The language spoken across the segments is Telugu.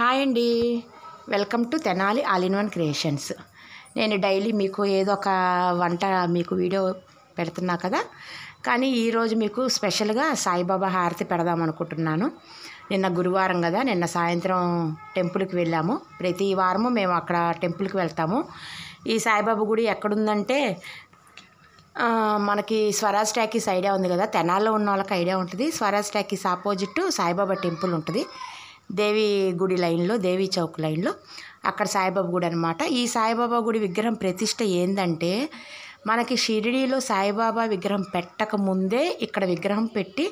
హాయ్ అండి, welcome to Tenali all in one creations. నేను డైలీ మీకు ఏదో ఒక వంట మీకు వీడియో పెడుతున్నా కదా, కానీ ఈరోజు మీకు స్పెషల్గా సాయిబాబా హారతి పెడదాం అనుకుంటున్నాను. నిన్న గురువారం కదా, నిన్న సాయంత్రం టెంపుల్కి వెళ్ళాము. ప్రతి వారము మేము అక్కడ టెంపుల్కి వెళ్తాము. ఈ సాయిబాబా గుడి ఎక్కడుందంటే మనకి స్వరాజ్ టాకీస్ ఐడియా ఉంది కదా, తెనాల్లో ఉన్న వాళ్ళకి ఐడియా ఉంటుంది. Swaraj talkies opposite Saibaba temple ఉంటుంది. దేవి గుడి లైన్లో, దేవి చౌక్ లైన్లో అక్కడ సాయిబాబా గుడి అనమాట. ఈ సాయిబాబా గుడి విగ్రహం ప్రతిష్ట ఏంటంటే, మనకి షిరిడీలో సాయిబాబా విగ్రహం పెట్టక ముందే ఇక్కడ విగ్రహం పెట్టి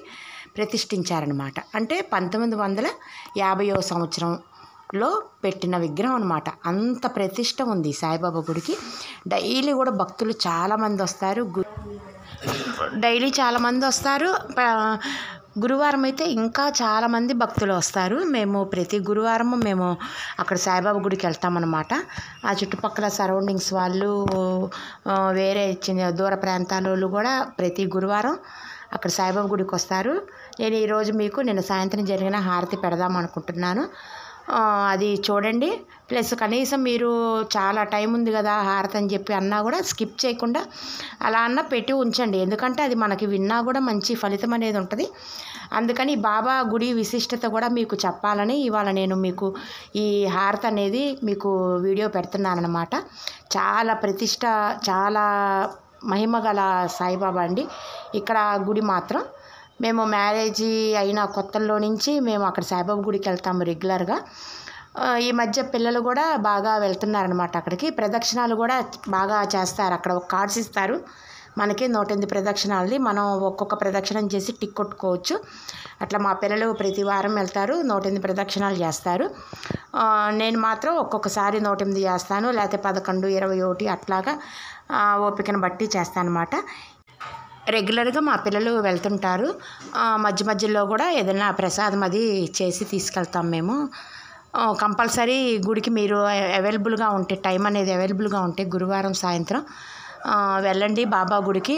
ప్రతిష్ఠించారనమాట. అంటే 1950వ సంవత్సరంలో పెట్టిన విగ్రహం అనమాట. అంత ప్రతిష్ట ఉంది సాయిబాబా గుడికి. డైలీ కూడా భక్తులు చాలామంది వస్తారు. డైలీ చాలామంది వస్తారు. గురువారం అయితే ఇంకా చాలామంది భక్తులు వస్తారు. మేము ప్రతి గురువారము మేము అక్కడ సాయిబాబా గుడికి వెళ్తామన్నమాట. ఆ చుట్టుపక్కల సరౌండింగ్స్ వాళ్ళు, వేరే చిన్న దూర ప్రాంతాల వాళ్ళు కూడా ప్రతి గురువారం అక్కడ సాయిబాబా గుడికి వస్తారు. నేను ఈరోజు మీకు నిన్న సాయంత్రం జరిగిన హారతి పెడదాం అనుకుంటున్నాను. అది చూడండి. ప్లస్ కనీసం మీరు చాలా టైం ఉంది కదా హారతి అని చెప్పి అన్నా కూడా స్కిప్ చేయకుండా అలా అన్నా పెట్టి ఉంచండి. ఎందుకంటే అది మనకి విన్నా కూడా మంచి ఫలితం అనేది ఉంటుంది. అందుకని బాబా గుడి విశిష్టత కూడా మీకు చెప్పాలని ఇవాళ నేను మీకు ఈ హారతి అనేది మీకు వీడియో పెడుతున్నాను అనమాట. చాలా ప్రతిష్ట, చాలా మహిమ గల సాయిబాబా అండి ఇక్కడ గుడి మాత్రం. మేము మ్యారేజీ అయిన కొత్తల్లో నుంచి మేము అక్కడ సాయిబాబా గుడికి వెళ్తాము రెగ్యులర్గా. ఈ మధ్య పిల్లలు కూడా బాగా వెళ్తున్నారనమాట అక్కడికి. ప్రదక్షిణాలు కూడా బాగా చేస్తారు. అక్కడ ఒక కార్డ్స్ ఇస్తారు మనకి 108 ప్రదక్షిణాలది. మనం ఒక్కొక్క ప్రదక్షిణం చేసి టిక్ కొట్టుకోవచ్చు. అట్లా మా పిల్లలు ప్రతి వారం వెళ్తారు, 108 ప్రదక్షిణాలు చేస్తారు. నేను మాత్రం ఒక్కొక్కసారి 108 చేస్తాను, లేకపోతే 11, 21 అట్లాగా ఓపికను బట్టి చేస్తాను అనమాట. రెగ్యులర్గా మా పిల్లలు వెళ్తుంటారు. మధ్య మధ్యలో కూడా ఏదైనా ప్రసాదం అది చేసి తీసుకెళ్తాం మేము. కంపల్సరీ గుడికి మీరు అవైలబుల్గా ఉంటే, టైం అనేది అవైలబుల్గా ఉంటే గురువారం సాయంత్రం వెళ్ళండి బాబా గుడికి.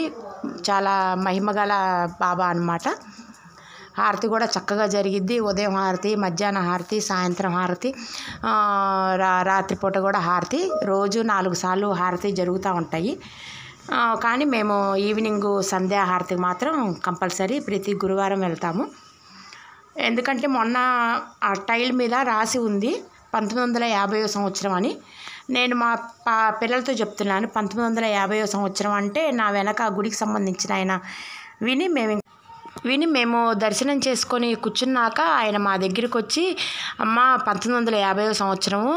చాలా మహిమగల బాబా అన్నమాట. హారతి కూడా చక్కగా జరిగిద్ది. ఉదయం హారతి, మధ్యాహ్నం హారతి, సాయంత్రం హారతి, రాత్రిపూట కూడా హారతి. రోజు 4 సార్లు హారతి జరుగుతూ ఉంటాయి. కానీ మేము ఈవినింగ్ సంధ్యాహారతికి మాత్రం కంపల్సరీ ప్రతి గురువారం వెళ్తాము. ఎందుకంటే మొన్న ఆ టైల్ మీద రాసి ఉంది 1950వ సంవత్సరం అని. నేను మా పిల్లలతో చెప్తున్నాను, 1950వ సంవత్సరం అంటే నా వెనక ఆ గుడికి సంబంధించిన ఆయన విని మేము దర్శనం చేసుకొని కూర్చున్నాక ఆయన మా దగ్గరికి వచ్చి, అమ్మ 1950వ సంవత్సరము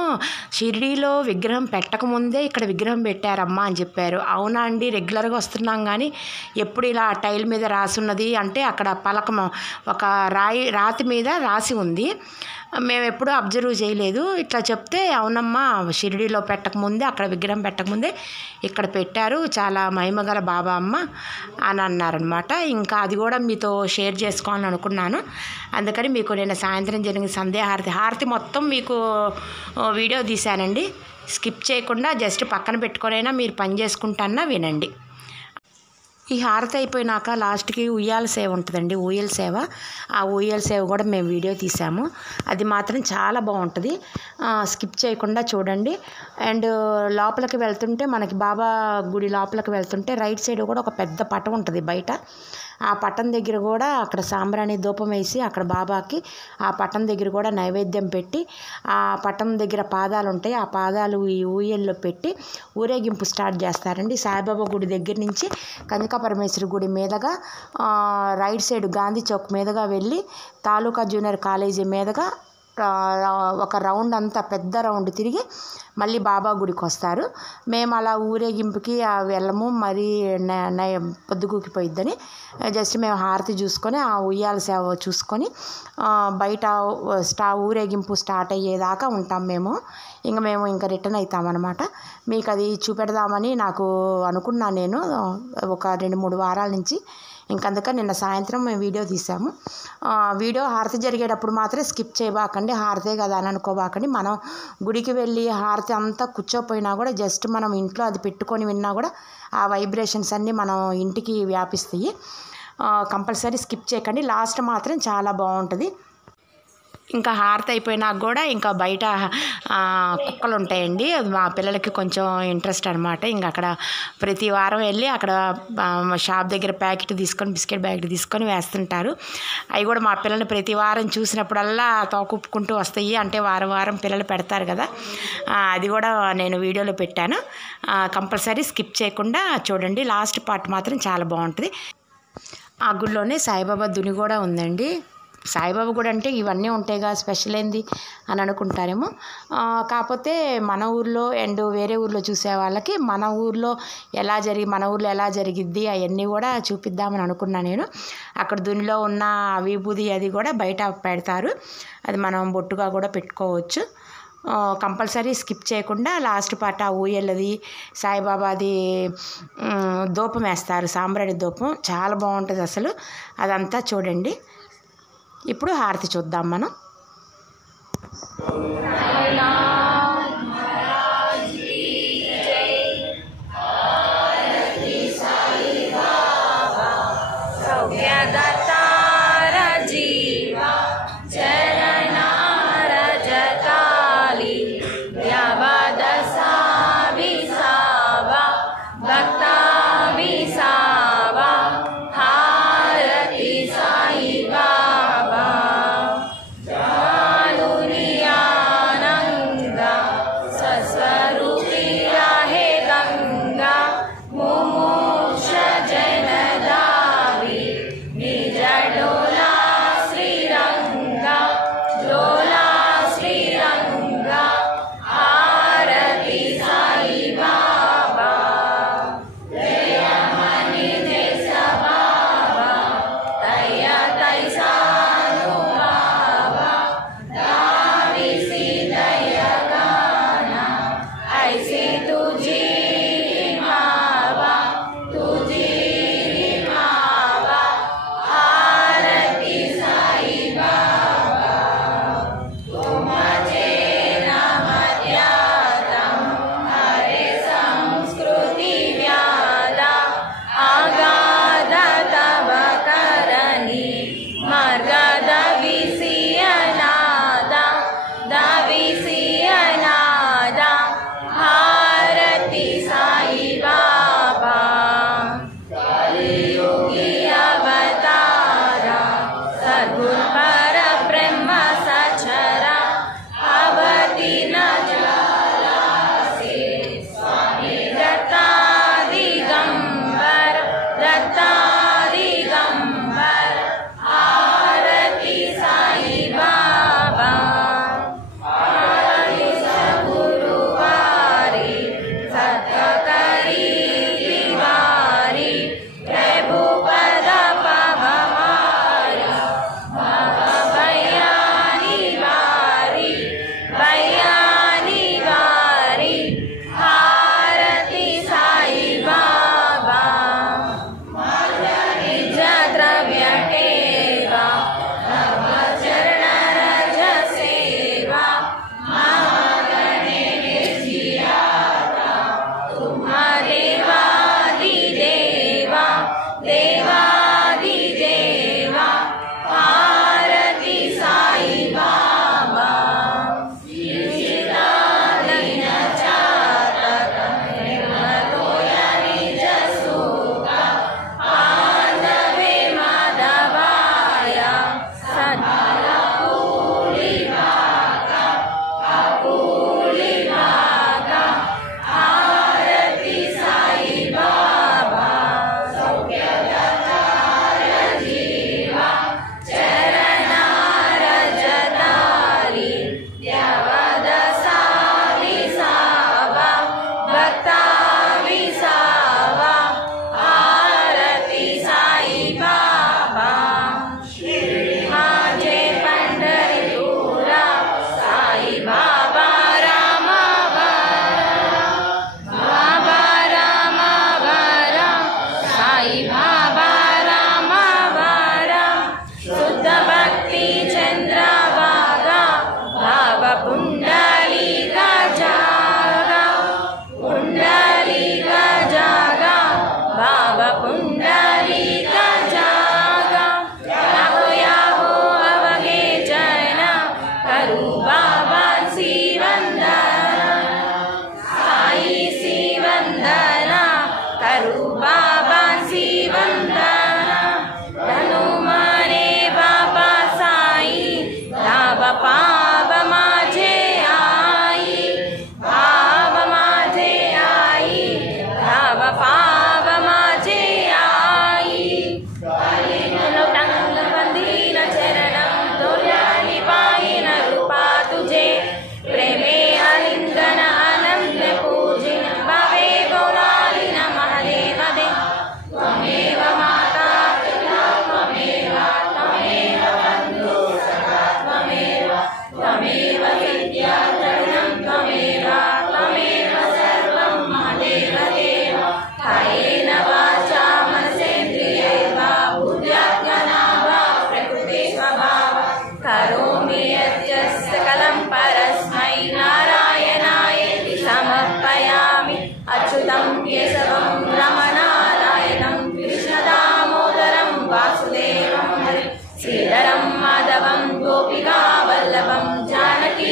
షిరిడీలో విగ్రహం పెట్టకముందే ఇక్కడ విగ్రహం పెట్టారమ్మా అని చెప్పారు. అవునా అండి, రెగ్యులర్గా వస్తున్నాం కానీ ఎప్పుడు ఇలా టైల్ మీద రాసి ఉన్నది అంటే, అక్కడ పలకం ఒక రాతి మీద రాసి ఉంది, మేము ఎప్పుడూ అబ్జర్వ్ చేయలేదు. ఇట్లా చెప్తే అవునమ్మా షిరిడీలో పెట్టకముందే, అక్కడ విగ్రహం పెట్టకముందే ఇక్కడ పెట్టారు, చాలా మహిమగల బాబా అమ్మ అని అన్నారనమాట. ఇంకా అది కూడా మీతో షేర్ చేసుకోవాలని అనుకున్నాను. అందుకని మీకు నేను సాయంత్రం జరిగిన హారతి మొత్తం మీకు వీడియో తీశానండి. స్కిప్ చేయకుండా జస్ట్ పక్కన పెట్టుకొనైనా మీరు పని చేసుకుంటానా వినండి. ఈ హారతి అయిపోయినాక లాస్ట్కి ఉయ్యాల సేవ ఉంటుందండి, ఊయల సేవ. ఆ ఊయల సేవ కూడా మేము వీడియో తీసాము. అది మాత్రం చాలా బాగుంటుంది, స్కిప్ చేయకుండా చూడండి. అండ్ లోపలికి వెళ్తుంటే, మనకి బాబా గుడి లోపలికి వెళ్తుంటే రైట్ సైడ్ కూడా ఒక పెద్ద పటం ఉంటుంది బయట. ఆ పటం దగ్గర కూడా అక్కడ సాంబ్రాణి ధూపం వేసి అక్కడ బాబాకి ఆ పటం దగ్గర కూడా నైవేద్యం పెట్టి, ఆ పటం దగ్గర పాదాలు ఉంటాయి, ఆ పాదాలు ఈ ఊయల్లో పెట్టి ఊరేగింపు స్టార్ట్ చేస్తారండి. సాయిబాబా గుడి దగ్గర నుంచి కనక పరమేశ్వరి గుడి మీదుగా రైట్ సైడ్ గాంధీ చౌక్ మీదుగా వెళ్ళి తాలూకా జూనియర్ కాలేజీ మీదుగా ఒక రౌండ్ అంతా పెద్ద రౌండ్ తిరిగి మళ్ళీ బాబా గుడికి వస్తారు. మేము అలా ఊరేగింపుకి వెళ్ళము, మరీ పొద్దుగూకిపోయిద్దని జస్ట్ మేము హారతి చూసుకొని ఆ ఉయ్యాల సేవ చూసుకొని బయట ఊరేగింపు స్టార్ట్ అయ్యేదాకా ఉంటాం మేము. మేము రిటర్న్ అవుతామన్నమాట. మీకు అది చూపెడదామని నాకు అనుకున్నాను నేను ఒక 2-3 వారాల నుంచి. అందుకని నిన్న సాయంత్రం మేము వీడియో తీసాము. వీడియో హారతి జరిగేటప్పుడు మాత్రం స్కిప్ చేయబాకండి, హారతే కదా అని అనుకోబాకండి. మనం గుడికి వెళ్ళి హారతి అంతా కూర్చోపోయినా కూడా జస్ట్ మనం ఇంట్లో అది పెట్టుకొని విన్నా కూడా ఆ వైబ్రేషన్స్ అన్నీ మనం ఇంటికి వ్యాపిస్తాయి. కంపల్సరీ స్కిప్ చేయకండి, లాస్ట్ మాత్రం చాలా బాగుంటుంది. ఇంకా హారతి అయిపోయినాక కూడా ఇంకా బయట కుక్కలు ఉంటాయండి. మా పిల్లలకి కొంచెం ఇంట్రెస్ట్ అనమాట. ఇంకా అక్కడ ప్రతి వారం వెళ్ళి అక్కడ షాప్ దగ్గర ప్యాకెట్ తీసుకొని బిస్కెట్ ప్యాకెట్ తీసుకొని వేస్తుంటారు. అవి కూడా మా పిల్లల్ని ప్రతి వారం చూసినప్పుడల్లా తోకుప్పుకుంటూ వస్తాయి. అంటే వారం వారం పిల్లలు పెడతారు కదా, అది కూడా నేను వీడియోలో పెట్టాను. కంపల్సరీ స్కిప్ చేయకుండా చూడండి. లాస్ట్ పార్ట్ మాత్రం చాలా బాగుంటుంది. ఆ గుడిలోనే సాయిబాబా దుని కూడా ఉందండి. సాయిబాబా గుడి అంటే ఇవన్నీ ఉంటాయిగా, స్పెషల్ ఏంది అని అనుకుంటారేమో. కాకపోతే మన ఊర్లో అండ్ వేరే ఊర్లో చూసే వాళ్ళకి మన ఊర్లో ఎలా జరిగిద్ది అవన్నీ కూడా చూపిద్దామని అనుకున్నాను నేను. అక్కడ దునిలో ఉన్న విభూది అది కూడా బయట పెడతారు. అది మనం బొట్టుగా కూడా పెట్టుకోవచ్చు. కంపల్సరీ స్కిప్ చేయకుండా లాస్ట్ పార్ట్ ఆ ఊయలది సాయిబాబాది ధూపం వేస్తారు, సాంబ్రాణి ధూపం చాలా బాగుంటుంది అసలు. అదంతా చూడండి. ఇప్పుడు హారతి చూద్దాం మనం. बाबांसी वंदना साई सी वंदना करू बाबांसी वंदना धनु मने बाबा साई धाव पाव माझे आई भाव माझे आई धाव पाव माझे आई लोटांग बंदीन चरणं दोर्यानि पायिन रूपा तुझे प्रेमे आलिंगन अनंत पूजिन भावे बोलालिन महादेव दे त्वमेव माता पिता त्वमेव बन्धु सखा त्वमेव विद्या द्रविणं त्वमेव सर्वं महादेव देव कायेन वाचा मनसेन्द्रियैर्वा बुद्ध्यात्मना वा प्रकृते स्वभाव करोमि यत् सकलं परस्मै नारायणायेति समर्पयामि अच्युतं केशवं रमणारायणं कृष्णदामोदरं वासुदेवं हरे श्रीधरं माधवं गोपिका वल्लभं जानकी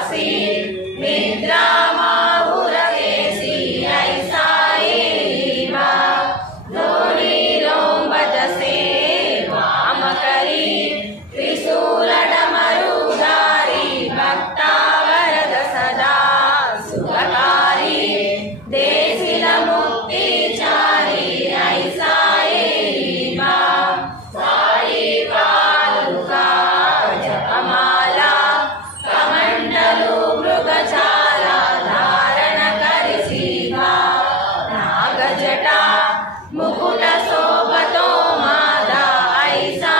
वासी मिद्रामाहुरकेसी ऐसा एवा धोनी लोंबजसे वाम करी त्रिशूलडमरुधारी भक्ता वरद सदा सुखकारी देशिल मुक्ति चारी ऐसा एवा साई पादुका जपमाला कमंडलु मृगचाला धारण करिसीवा नागजटा मुकुट शोभतो माला ऐसा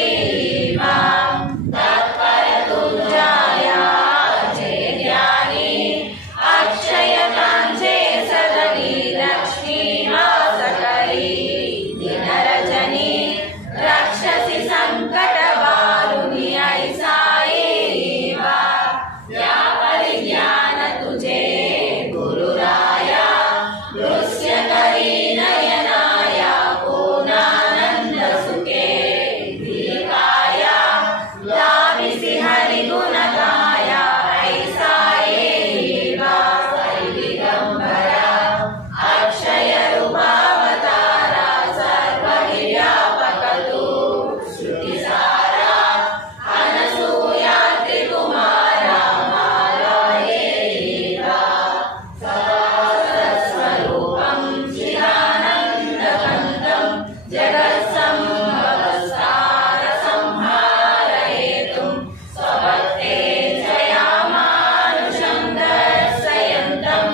एवा तत्पर तुझाया जय ज्ञानी अक्षय कांचे सदनी लक्ष्मी वास करी दिन रजनी राक्षसी संकट वारुणी ऐसा एवा या परिज्ञान तुझे गुरुराया दृश्य करी नयनाया पूर्णानंद सुखे दीकाया लाभिसी हरि गुण गाया ऐसा एवा दिगंबरा अक्षय रूपावतारा सर्वव्यापक तू श्रुतिसारा अनसूया त्रिकुमारा माला एवा स्वरूपं चिदानन्दकन्दं जगत्सम्भवसारसंहारयेतुं स्वभक्ते जयामानुषं दर्शयन्तं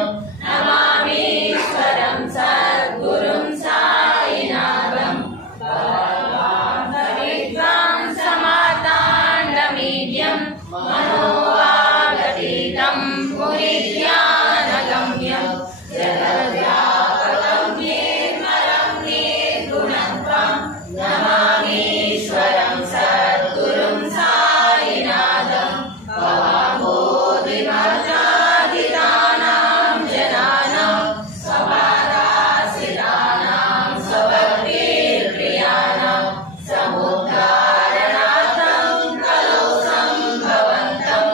नमामीश्वरं सद्गुरुं साईनाथं विद्वांसमार्ताण्डमीड्यं मनोवागतीतं मुनिज्ञानगम्यं जगद्व्यापकं निर्मलं निर्गुणत्वं नमामीश्वरं सद्गुरुं साईनाथं भवाम्बोधिमर्यादितानां जनानां स्वपादाश्रितानां स्वभक्तिप्रियाणां समुद्धारणार्थं कलौ सम्भवन्तं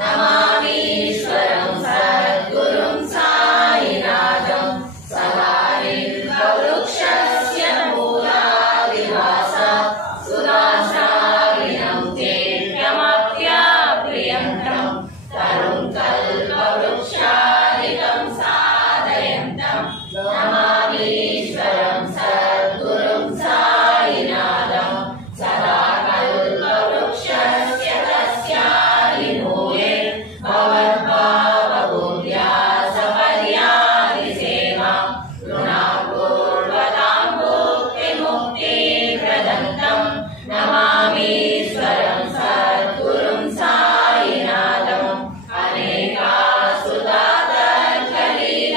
नमामीश्वरं सद्गुरुं साईनाथं सदानिर्वृक्षस्य मूलादिवासा सुदाशाविनं चेत्यमप्यप्रियन्तं तरुं कल्पवृक्षादिकं साधयन्तं नमामीश्वरं सद्गुरुं साईनाथं सदा कल्पवृक्षस्य तस्यादिमूले भवद्भावबुद्ध्या सपर्यादिसेवा ऋणापूर्वतां भुक्तिमुक्तिप्रदन्तं नमामीश्वरं सद्गुरुं साईनाथं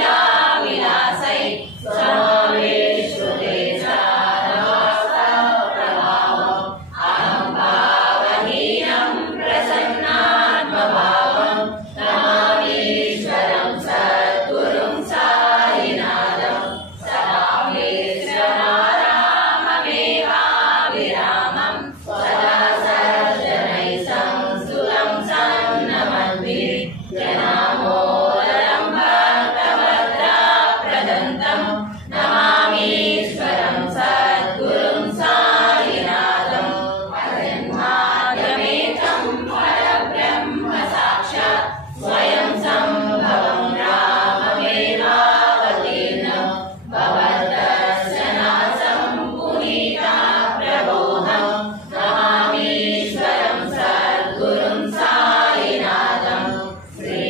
अनेकास्तुतातर्कलीलाविलासै समावेश्रुते सारवास्तवप्रभावम् अहं भावहीनं प्रसन्नात्मभावं नमामीश्वरं सद्गुरुं साईनाथं सदा विश्वनाराममेवाविरामं सदा सर्वजनैः संस्तुतं सन्नमन्विः जनामोदरं भक्तभद्राप्रदन्तं नमामीश्वरं सद्गुरुं साईनाथं परमाद्यमेकं परब्रह्म साक्षात् स्वयं सम्भवं राममेवावतीर्णं भवद्दर्शनार्थं पुनीता प्रबोधं नमामीश्वरं सद्गुरुं साईनाथं श्री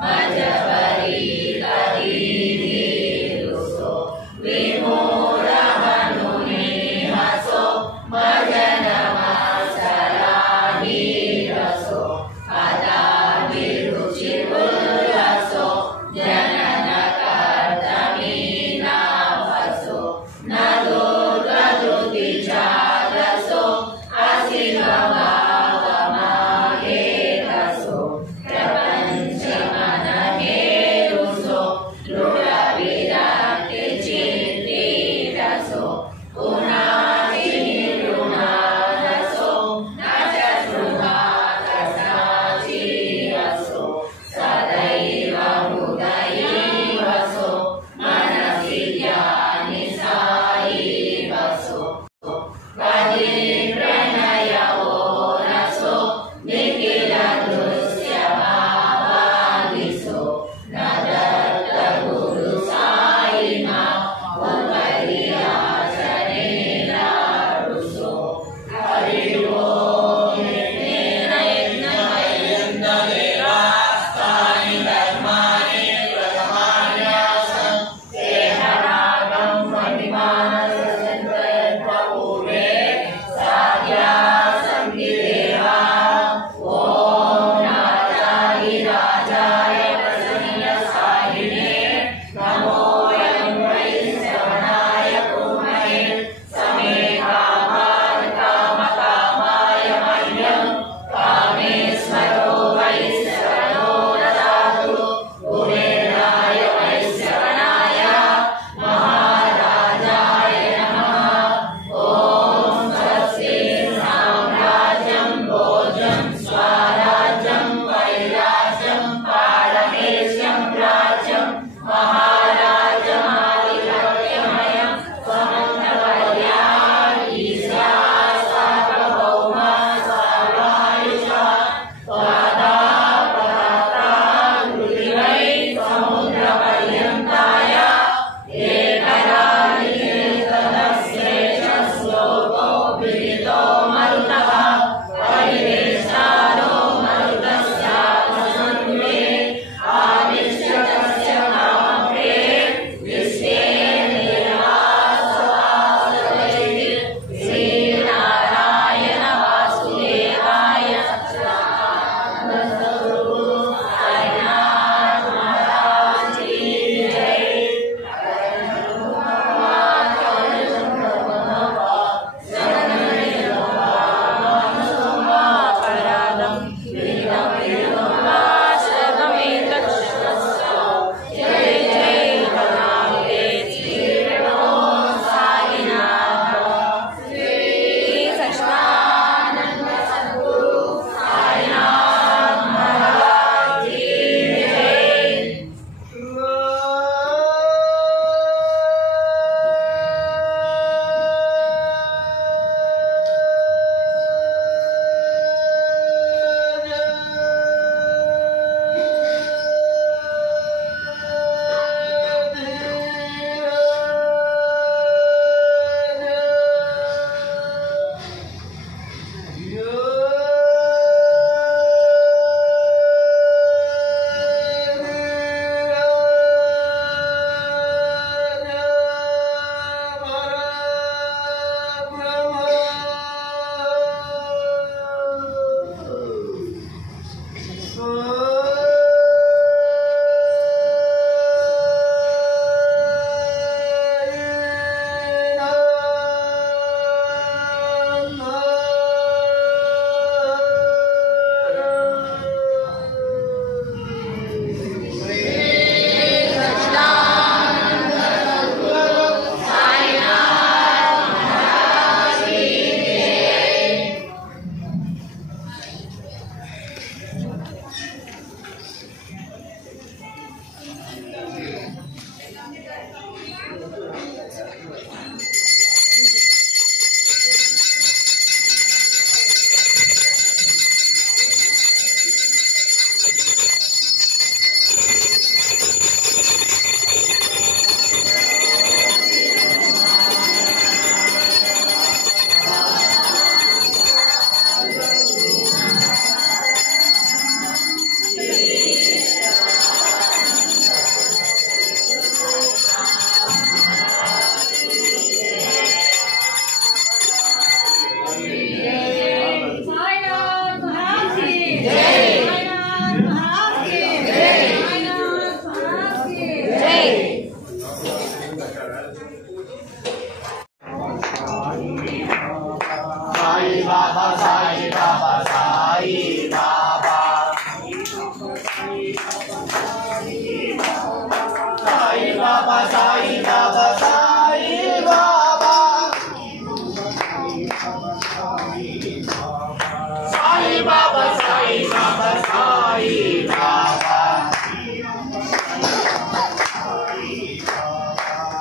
Majapari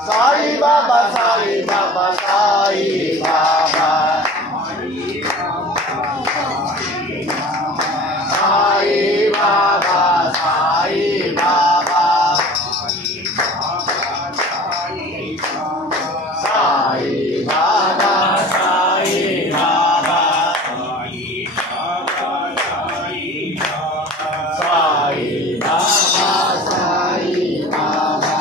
సాయి బాబా సాయి బాబా సాయి బాబా సాయి బాబా సాయి బాబా సాయి బాబా సాయి బాబా సాయి బాబా సాయి బాబా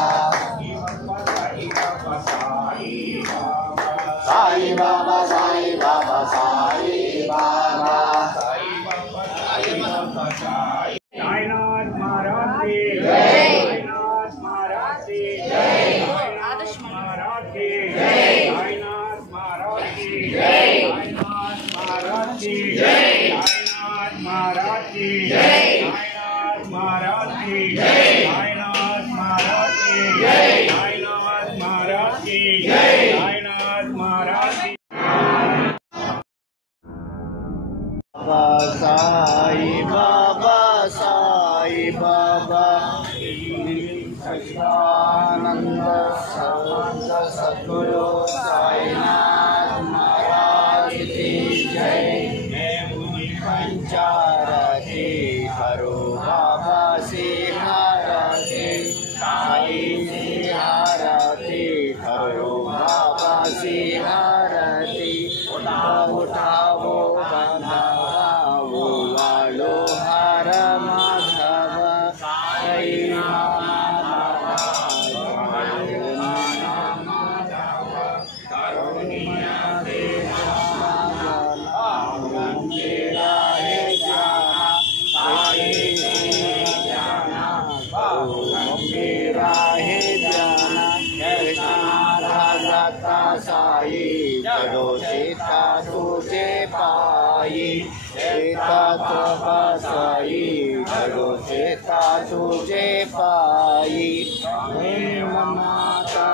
సాయి బాబా సాయి బాబా సాయి బాబా साईनाथ महाराज की जय, साईनाथ महाराज की जय, साईनाथ महाराज की जय, साईनाथ महाराज की जय, साईनाथ महाराज की जय, साईनाथ महाराज की जय, साईनाथ महाराज की जय, साईनाथ महाराज की जय, साईनाथ महाराज की जय, साईनाथ महाराज की साई बाबा साई बाबा सच्चिदानंद संत सद्गुरु साईनाथ महाराज की जय। पंचारती करो बाबा सिंहारती साई सिंहारती करो बाबा सिंहारती उठाओ बंधाओ वालो हर माधव साई साई करो सीता तुझे पाई सीता साई करो सीता तुझे पाई माता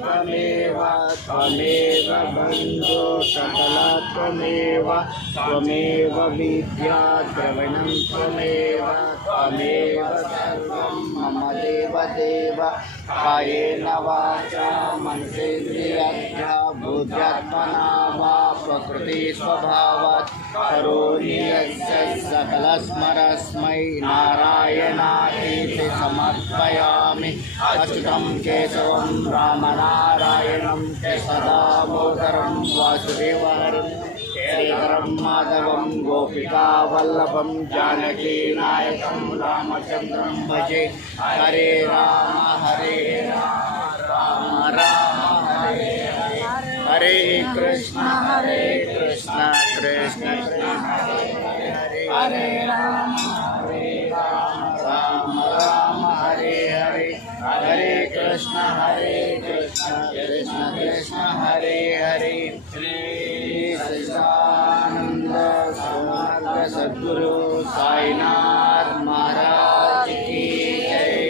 त्वमेव त्वमेव बन्धो सकला त्वमेव त्वमेव विद्या द्रविणं त्वमेव त्वमेव सर्वं मम देव देव कायेन वाचा मनसेन्द्रियाभ्या बुद्ध्यात्मना वा प्रकृति स्वभावात् करोमि यस्य सकलस्मरस्मै नारायणातीति समर्पयामि अच्युतं केशवं रामनारायणं च सदामोदरं वासुदेवहरं श्रीधरं माधवं गोपिकावल्लभं जानकीनायकं रामचन्द्रं भजे हरे राम राम राम हरे हरे कृष्ण कृष्ण कृष्ण हरे राम राम राम हरे हरे हरे कृष्ण कृष्ण कृष्ण हरे हरे श्री सच्चिदानंद सद्गुरु साईनाथ महाराज की जय।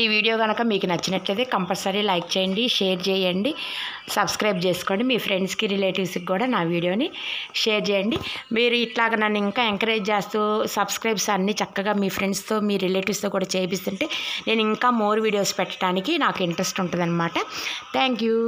ఈ వీడియో కనుక మీకు నచ్చినట్లయితే కంపల్సరీ లైక్ చేయండి, షేర్ చేయండి, సబ్స్క్రైబ్ చేసుకోండి. మీ ఫ్రెండ్స్కి, రిలేటివ్స్కి కూడా నా వీడియోని షేర్ చేయండి. మీరు ఇట్లాగ నన్ను ఇంకా ఎంకరేజ్ చేస్తూ సబ్స్క్రైబ్స్ అన్నీ చక్కగా మీ ఫ్రెండ్స్తో, మీ రిలేటివ్స్తో కూడా చేపిస్తుంటే నేను ఇంకా మోర్ వీడియోస్ పెట్టడానికి నాకు ఇంట్రెస్ట్ ఉంటుందన్నమాట. Thank you.